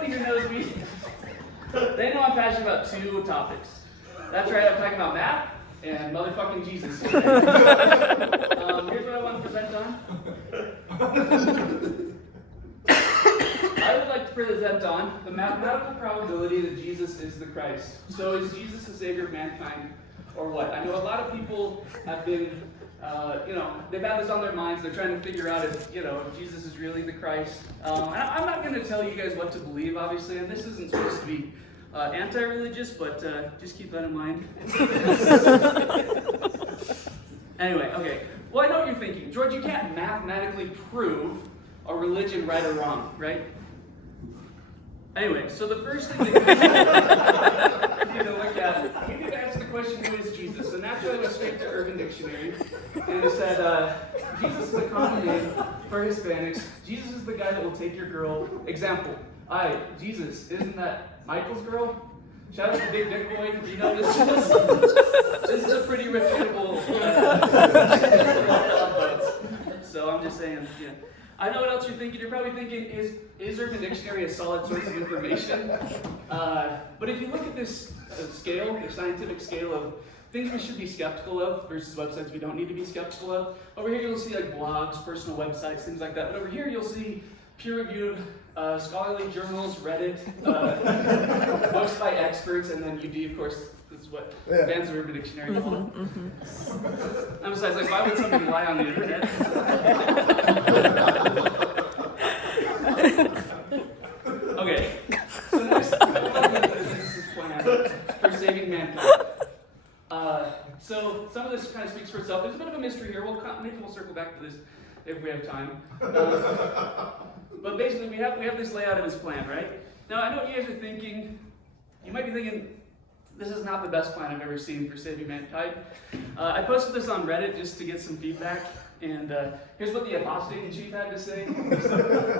everybody who knows me, they know I'm passionate about two topics. That's right, I'm talking about math and motherfucking Jesus. Here's what I want to present on. I would like to present on the mathematical probability that Jesus is the Christ. So is Jesus the Savior of mankind, or what? I know a lot of people have been, they've had this on their minds. They're trying to figure out if Jesus is really the Christ. I'm not going to tell you guys what to believe, obviously, and this isn't supposed to be anti-religious, but just keep that in mind. Anyway, okay. Well, I know what you're thinking. George, you can't mathematically prove a religion right or wrong, right? Anyway, so the first thing that you need to look at, you need to ask the question, who is Jesus? And naturally I went straight to Urban Dictionary, and it said, Jesus is a common name for Hispanics. Jesus is the guy that will take your girl. Example, Jesus, isn't that Michael's girl? Shout out to Big Dick Boy. You know, this is a pretty reputable so I'm just saying, yeah. I know what else you're thinking. You're probably thinking, is Urban Dictionary a solid source of information? But if you look at this scale, the scientific scale of things we should be skeptical of versus websites we don't need to be skeptical of, over here you'll see like blogs, personal websites, things like that. But over here you'll see peer-reviewed scholarly journals, Reddit, books by experts, and then UD, of course. This is what fans of Urban Dictionary call it. And besides, like, why would somebody lie on the internet? Okay, so next, I'm going to look at Jesus' plan for saving mankind. So some of this kind of speaks for itself. There's a bit of a mystery here. Maybe we'll circle back to this if we have time. But basically, we have this layout of his plan, right? Now, I know what you guys are thinking. You might be thinking, this is not the best plan I've ever seen for saving mankind. I posted this on Reddit just to get some feedback, and here's what the apostate-in-chief had to say.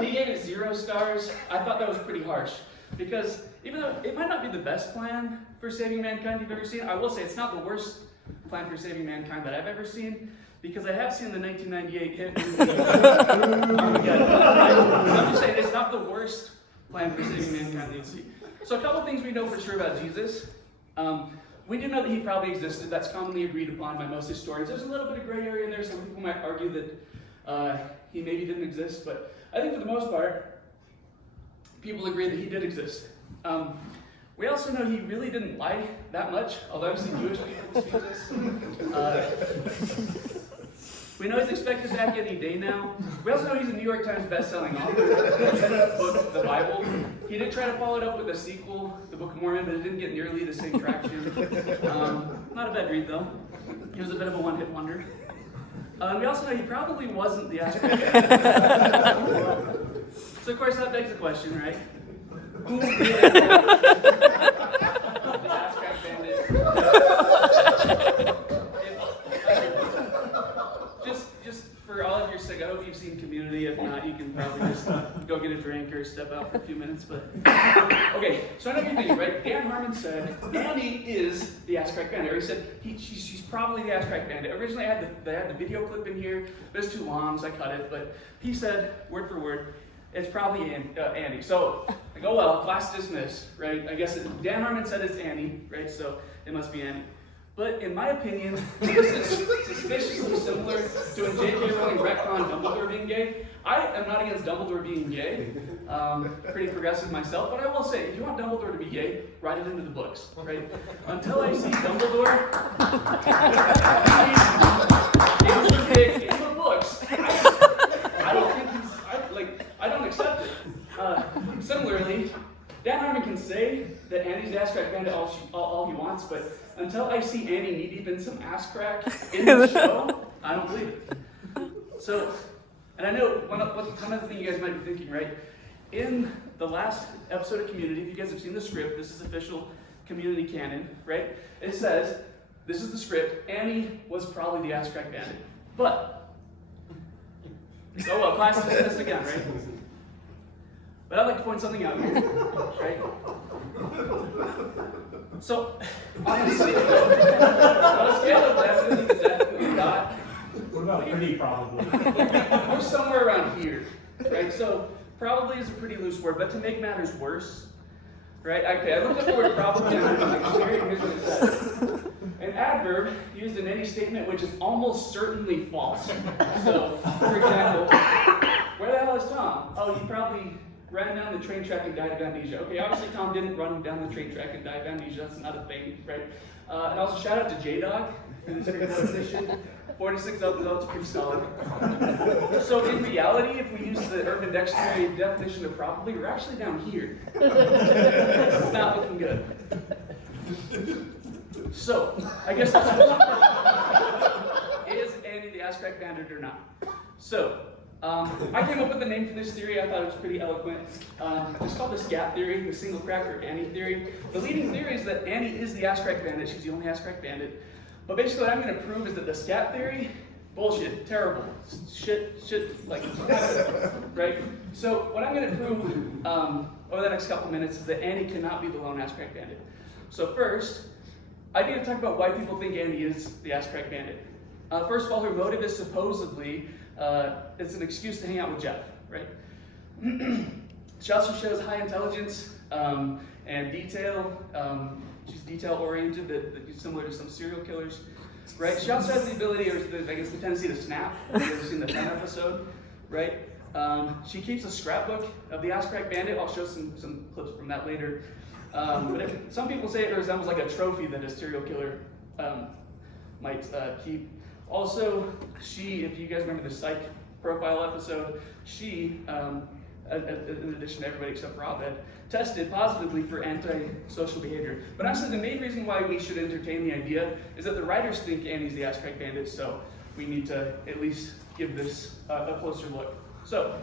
He gave it 0 stars. I thought that was pretty harsh, because even though it might not be the best plan for saving mankind you've ever seen, I will say it's not the worst plan for saving mankind that I've ever seen, because I have seen the 1998 hit movie Armageddon. I'm just saying it's not the worst plan for saving mankind that you see. So a couple things we know for sure about Jesus. We do know that he probably existed. That's commonly agreed upon by most historians. There's a little bit of gray area in there. Some people might argue that he maybe didn't exist, but I think for the most part, people agree that he did exist. We also know he really didn't lie that much, although I've seen Jewish people dispute this. We know he's expected back any day now. We also know he's a New York Times best-selling author. He had a book, the Bible. He did try to follow it up with a sequel, the Book of Mormon, but it didn't get nearly the same traction. Not a bad read, though. He was a bit of a one-hit wonder. We also know he probably wasn't the Ass Crackery. So, of course, that begs the question, right? Who did the Ass Crack Bandit? Just for all of your sake, I hope you've seen Community. If not, you can probably just go get a drink or step out for a few minutes. But okay, so I know what you're thinking, right? Dan Harmon said Annie is the Ass Crack Bandit. Or he said she's probably the Ass Crack Bandit. Originally, I had the video clip in here, but it's too long, so I cut it. But he said, word for word, it's probably Annie. So I go, well, class dismissed, right? I guess Dan Harmon said it's Annie, right? So it must be Annie. But in my opinion, this is suspiciously similar to when J.K. Rowling retconned Dumbledore being gay. I am not against Dumbledore being gay. Pretty progressive myself, but I will say, if you want Dumbledore to be gay, write it into the books, right? Until I see Dumbledore in the books, I don't think I don't accept it. Similarly, Dan Harmon can say that Annie's the Ass Crack Bandit all he wants, but until I see Annie knee deep in some ass crack in the show, I don't believe it. So, and I know one other thing you guys might be thinking, right? In the last episode of Community, if you guys have seen the script, this is official Community canon, right? It says, this is the script, Annie was probably the Ass Crack Bandit. But, oh well, class is dismissed again, right? But I'd like to point something out here, right? So, on a scale of definitely to definitely not. What about pretty probably? We're somewhere around here, right? So, probably is a pretty loose word, but to make matters worse, right? Okay, I looked up the word probably in the dictionary, and here's what it says. An adverb used in any statement which is almost certainly false. So, for example, where the hell is Tom? Oh, he probably ran down the train track and died of amnesia. Okay, obviously Tom didn't run down the train track and die of amnesia. That's not a thing, right? And also shout out to J-Dog for this great definition. 46 that's pretty solid. So in reality, if we use the Urban Dictionary definition of probably, we're actually down here. It's not looking good. So, I guess the question is Annie the Ass Crack Bandit or not? So, I came up with the name for this theory. I thought it was pretty eloquent. It's called the scat theory, the single crack or Annie theory. The leading theory is that Annie is the Ass Crack Bandit. She's the only Ass Crack Bandit. But basically what I'm going to prove is that the scat theory, bullshit, terrible, shit, like, right? So what I'm going to prove over the next couple minutes is that Annie cannot be the lone Ass Crack Bandit. So first, I need to talk about why people think Annie is the Ass Crack Bandit. First of all, her motive is supposedly, it's an excuse to hang out with Jeff, right? She also shows high intelligence and detail. She's detail-oriented, that is similar to some serial killers, right? She also has the ability, or I guess the tendency to snap. If you've ever seen the Pen episode, right? She keeps a scrapbook of the Ass Crack Bandit. I'll show some clips from that later. But some people say it resembles like a trophy that a serial killer might keep. Also, she, if you guys remember the psych profile episode, she, in addition to everybody except for Abed, tested positively for antisocial behavior. But honestly, the main reason why we should entertain the idea is that the writers think Annie's the Ass Crack Bandit, so we need to at least give this a closer look. So,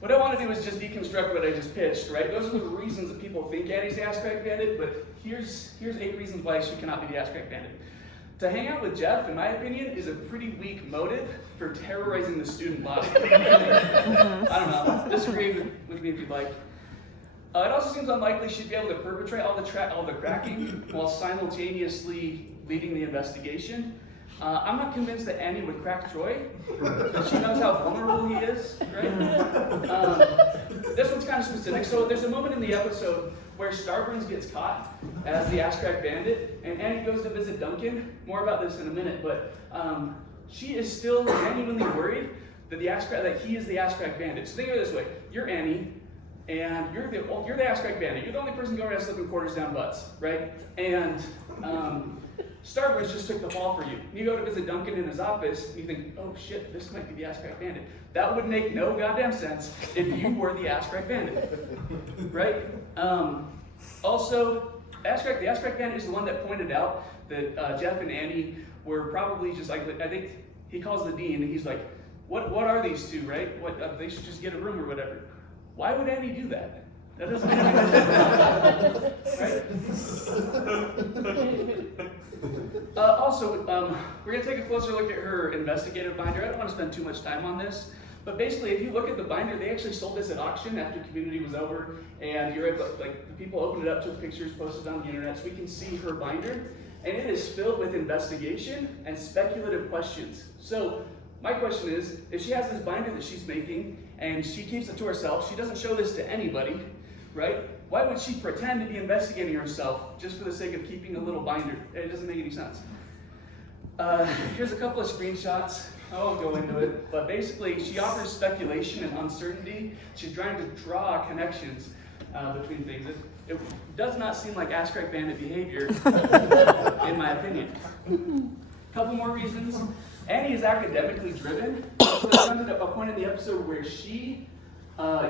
what I want to do is just deconstruct what I just pitched, right? Those are the reasons that people think Annie's the Ass Crack Bandit, but here's 8 reasons why she cannot be the Ass Crack Bandit. To hang out with Jeff, in my opinion, is a pretty weak motive for terrorizing the student body. I don't know, disagree with me if you'd like. It also seems unlikely she'd be able to perpetrate all the cracking while simultaneously leading the investigation. I'm not convinced that Annie would crack Troy. She knows how vulnerable he is, right? This one's kind of specific. So there's a moment in the episode where Starburns gets caught as the Ass Crack Bandit, and Annie goes to visit Duncan. More about this in a minute, but she is still genuinely worried that that he is the Ass Crack Bandit. So think of it this way: you're Annie, and you're the Ass Crack Bandit. You're the only person going around slipping quarters down butts, right? And Starburns just took the fall for you. You go to visit Duncan in his office, and you think, oh shit, this might be the Ass Crack Bandit. That would make no goddamn sense if you were the Ass Crack Bandit, right? Also, the Ass Crack Bandit is the one that pointed out that Jeff and Annie were probably just like, I think he calls the dean, and he's like, what are these two, right? They should just get a room or whatever. Why would Annie do that? That doesn't make any sense, right? Also, we're going to take a closer look at her investigative binder. I don't want to spend too much time on this, but basically, if you look at the binder, they actually sold this at auction after Community was over, and you're able, like, the people opened it up, took pictures, posted on the internet, so we can see her binder, and it is filled with investigation and speculative questions. So, my question is, if she has this binder that she's making, and she keeps it to herself, she doesn't show this to anybody, right? Why would she pretend to be investigating herself just for the sake of keeping a little binder? It doesn't make any sense. Here's a couple of screenshots. I won't go into it, but basically she offers speculation and uncertainty. She's trying to draw connections between things. It does not seem like Ass Crack Bandit behavior, in my opinion. Couple more reasons. Annie is academically driven. There's a point in the episode where she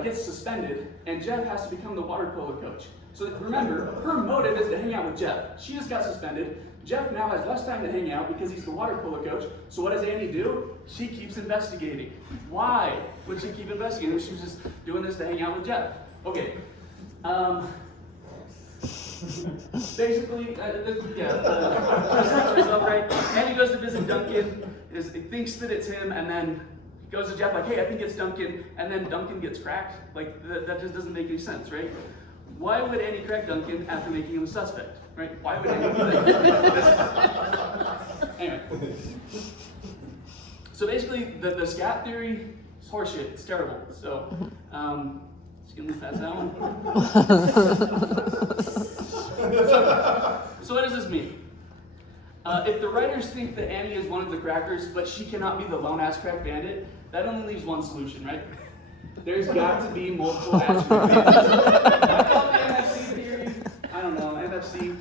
gets suspended, and Jeff has to become the water polo coach. So remember, her motive is to hang out with Jeff. She just got suspended. Jeff now has less time to hang out because he's the water polo coach. So what does Annie do? She keeps investigating. Why would she keep investigating? She was just doing this to hang out with Jeff. Okay. Basically, right? Annie goes to visit Duncan, thinks that it's him, and then goes to Jeff like, hey, I think it's Duncan, and then Duncan gets cracked. Like, that just doesn't make any sense, right? Why would Annie crack Duncan after making him a suspect, right? Why would Annie do that? Anyway. So basically, the scat theory It's horseshit. It's terrible. So, just gonna move past that one. So what does this mean? If the writers think that Annie is one of the crackers, but she cannot be the lone ass crack bandit, that only leaves one solution, right? There's got to be multiple ass crack bandits. I call it the MFC theory. I don't know, MFC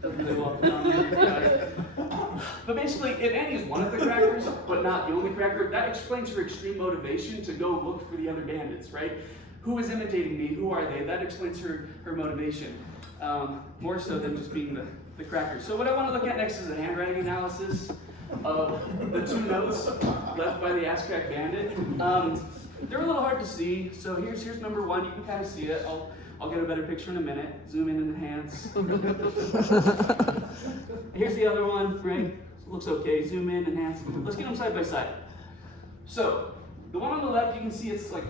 doesn't really well down there. But basically, if Annie is one of the crackers, but not the only cracker, that explains her extreme motivation to go look for the other bandits, right? Who is imitating me? Who are they? That explains her motivation. More so than just being the cracker. So what I want to look at next is a handwriting analysis of the 2 notes left by the Ass Crack Bandit. They're a little hard to see, so here's number 1. You can kind of see it. I'll get a better picture in a minute. Zoom in and enhance. Here's the other one, right? Looks okay. Zoom in, enhance. Let's get them side by side. So the one on the left, you can see it's like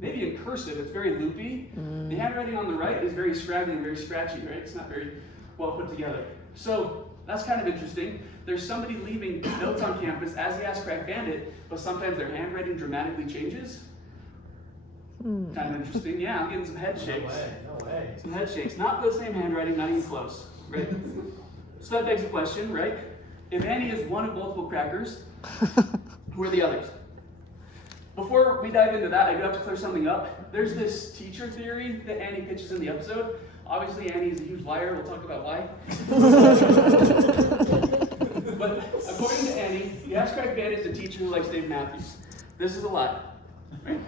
maybe in cursive. It's very loopy. The handwriting on the right is very scraggly and very scratchy, right? It's not very well put together. So that's kind of interesting. There's somebody leaving notes on campus as the Ass Crack Bandit, but sometimes their handwriting dramatically changes. Kind of interesting. Yeah, I'm getting some head shakes. No way. Some head shakes. Not the same handwriting, not even close, right? So that begs the question, right? If Annie is one of multiple crackers, who are the others? Before we dive into that, I do have to clear something up. There's this teacher theory that Annie pitches in the episode. Obviously, Annie is a huge liar. We'll talk about why. But according to Annie, the Ass Crack Bandit is a teacher who likes Dave Matthews. This is a lie. Right?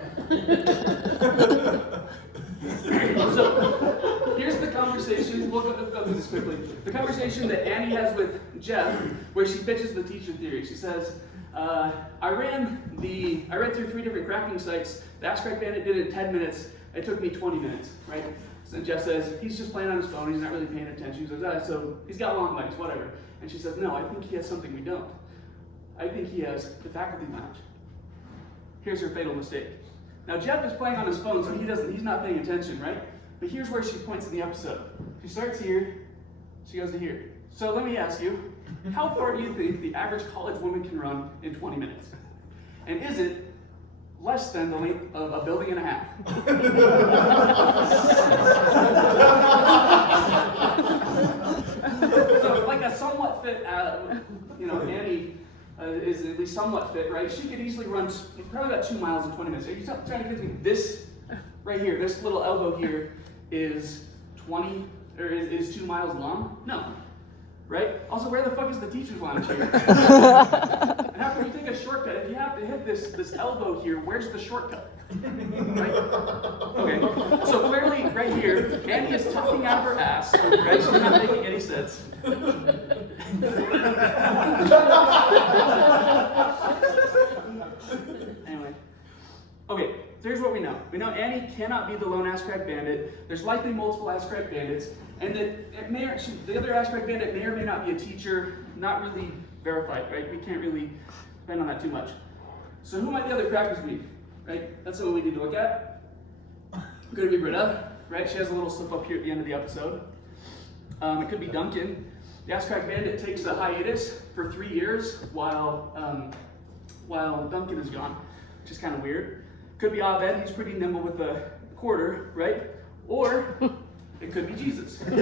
So, here's the conversation. We'll go through this quickly. The conversation that Annie has with Jeff, where she pitches the teacher theory. She says, I ran through 3 different cracking sites. The Ass Crack Bandit did it in 10 minutes. It took me 20 minutes, right? So Jeff says, he's just playing on his phone. He's not really paying attention. He says, so he's got long legs, whatever. And she says, no, I think he has something we don't. I think he has the faculty lounge. Here's her fatal mistake. Now Jeff is playing on his phone, so he's not paying attention, right? But here's where she points in the episode. She starts here, she goes to here. So let me ask you, how far do you think the average college woman can run in 20 minutes? And is it less than the length of a building and a half? So like a somewhat fit, Annie is at least somewhat fit, right? She could easily run probably about 2 miles in 20 minutes. Are you trying to get me this right here, this little elbow here is 2 miles long? No. Right? Also, where the fuck is the teacher's lounge here? And how can you take a shortcut? If you have to hit this elbow here, where's the shortcut? Right? Okay. So clearly, right here, Annie is talking out of her ass. Right? She's not making any sense. Anyway. Okay, so here's what we know. We know Annie cannot be the lone Ass Crack Bandit. There's likely multiple Ass Crack Bandits. And that the other Ass Crack Bandit may or may not be a teacher. Not really verified, right? We can't really depend on that too much. So who might the other crackers be? Right? That's something we need to look at. Could it be Britta? Right? She has a little slip up here at the end of the episode. It could be Duncan. The Ass Crack Bandit takes a hiatus for 3 years while Duncan is gone, which is kind of weird. Could be Abed. He's pretty nimble with a quarter, right? Or it could be Jesus. We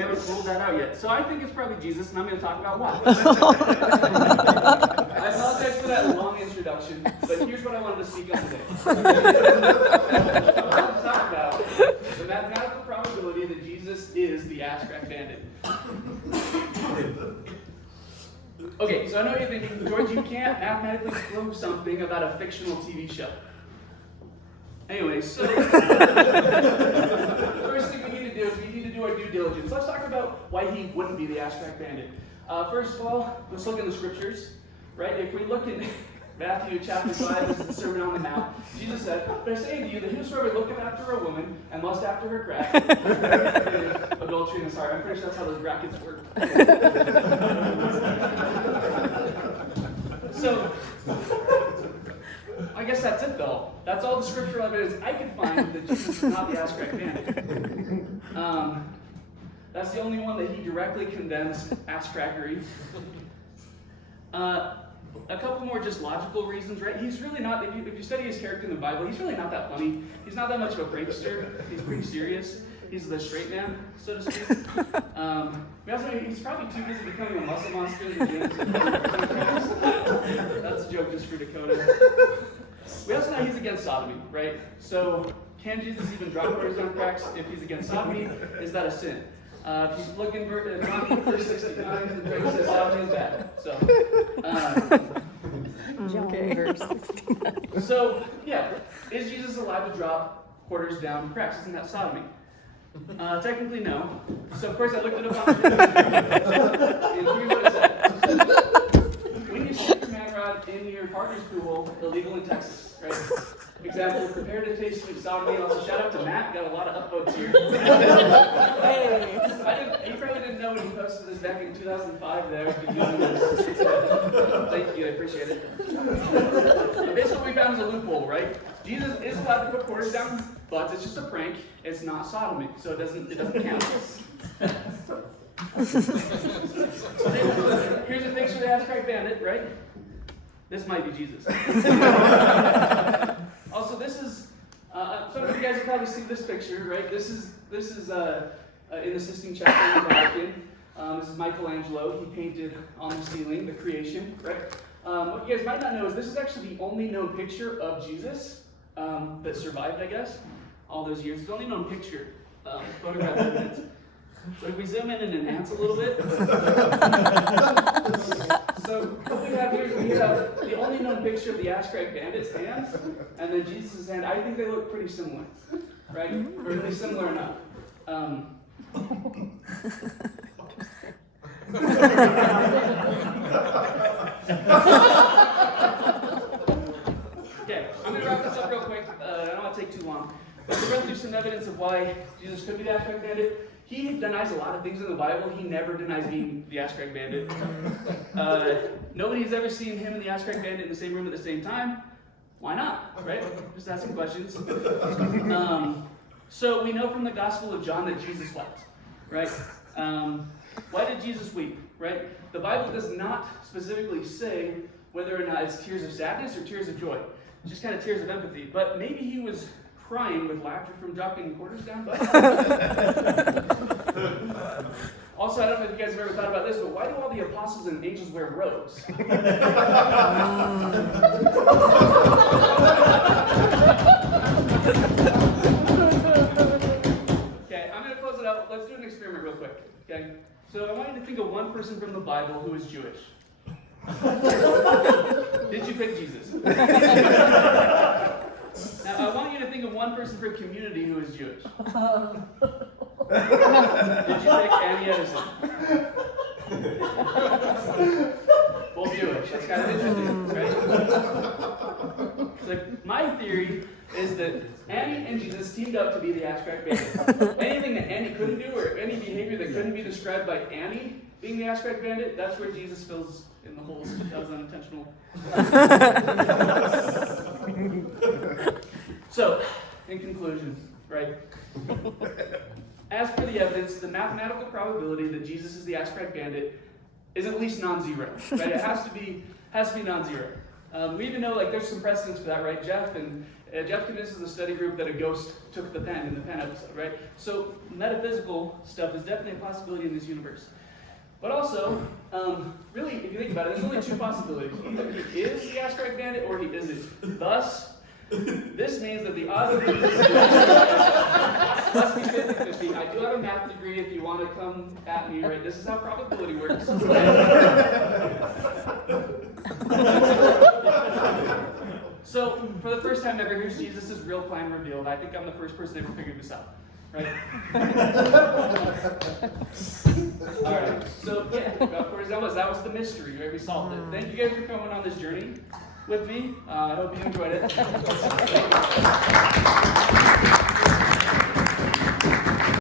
haven't ruled that out yet. So I think it's probably Jesus, and I'm going to talk about why. I apologize for that long introduction, but here's what I wanted to speak on today. I want to talk about the mathematical probability that Jesus is the Ass Crack Bandit. Okay, so I know you're thinking, George, you can't mathematically prove something about a fictional TV show. Anyway, so the first thing we need to do is we need to do our due diligence. Let's talk about why he wouldn't be the Ass Crack Bandit. First of all, let's look in the scriptures, right? If we look in Matthew chapter 5, this is the Sermon on the Mount, Jesus said, but I say to you that whosoever looketh after a woman and lust after her crack, adultery in his heart. I'm pretty sure that's how those brackets work. So, I guess that's it though. That's all the scriptural evidence I could find that Jesus is not the Ass Crack Bandit. That's the only one that he directly condemns ass crackery. A couple more just logical reasons, right? He's really not, if you study his character in the Bible, he's really not that funny. He's not that much of a prankster. He's pretty serious. He's the straight man, so to speak. We also know he's probably too busy becoming a muscle monster in the gym. That's a joke just for Dakota. We also know he's against sodomy, right? So can Jesus even drop quarters on cracks if he's against sodomy? Is that a sin? If you look in John verse 69, the Bible says sodomy is bad. So, John verse 69. So, yeah, is Jesus allowed to drop quarters down cracks? Isn't that sodomy? Technically, no. So, of course, I looked it up on the and here's what it said. When you stick your man rod in your partner's pool, illegal in Texas, right? Example, prepare to taste sweet sodomy. Also, shout out to Matt, got a lot of upvotes here. Hey. You probably didn't know when he posted this back in 2005 there. Thank you, I appreciate it. Basically, what we found is a loophole, right? Jesus is allowed to put quarters down, but it's just a prank. It's not sodomy, so it doesn't count. Here's a picture of the Ass Crackery Bandit, right? This might be Jesus. Also, this is some of you guys have probably seen this picture, right? This is in the Sistine Chapter in the Vatican. This is Michelangelo. He painted on the ceiling the creation, right? What you guys might not know is this is actually the only known picture of Jesus that survived, I guess, all those years. It's the only known picture, photograph evidence. So if we zoom in and enhance a little bit. So what we have here is we have the only known picture of the Ass Crackery Bandit's hands, and then Jesus' hand. I think they look pretty similar, right? Or at least similar enough. Okay, I'm going to wrap this up real quick. I don't want to take too long. But to run through some evidence of why Jesus could be the Ass Crackery Bandit. He denies a lot of things in the Bible. He never denies being the Ass Crackery Bandit. Nobody's ever seen him and the Ass Crackery Bandit in the same room at the same time. Why not? Right? Just asking questions. So we know from the Gospel of John that Jesus wept. Right? Why did Jesus weep? Right? The Bible does not specifically say whether or not it's tears of sadness or tears of joy. It's just kind of tears of empathy. But maybe he was crying with laughter from dropping quarters down. Also, I don't know if you guys have ever thought about this, but why do all the apostles and angels wear robes? Okay, I'm going to close it out. Let's do an experiment real quick. Okay, so I want you to think of one person from the Bible who is Jewish. Did you pick Jesus? Now, I want you to think of one person from Community who is Jewish. Did you pick Annie Edison? Both Jewish. That's kind of interesting, right? So my theory is that Annie and Jesus teamed up to be the Ass Crackery Bandit. Anything that Annie couldn't do, or any behavior that couldn't be described by Annie being the Ass Crackery Bandit, that's where Jesus fills in the holes. That was unintentional. So, in conclusion, right? As per the evidence, the mathematical probability that Jesus is the Ass Crackery Bandit is at least non-zero, right? It has to be non-zero. We even know there's some precedents for that, right? Jeff convinces the study group that a ghost took the pen in the pen episode, right? So metaphysical stuff is definitely a possibility in this universe. But also, really, if you think about it, there's only two possibilities. Either he is the Ass Crackery Bandit or he isn't. Thus, this means that the odds of it must be 50-50. I do have a math degree if you want to come at me, right? This is how probability works. So, for the first time ever, here's Jesus' real plan revealed. I think I'm the first person ever figured this out. Right? Alright, so yeah, of course that was the mystery, right? We solved it. Thank you guys for coming on this journey with me. I hope you enjoyed it.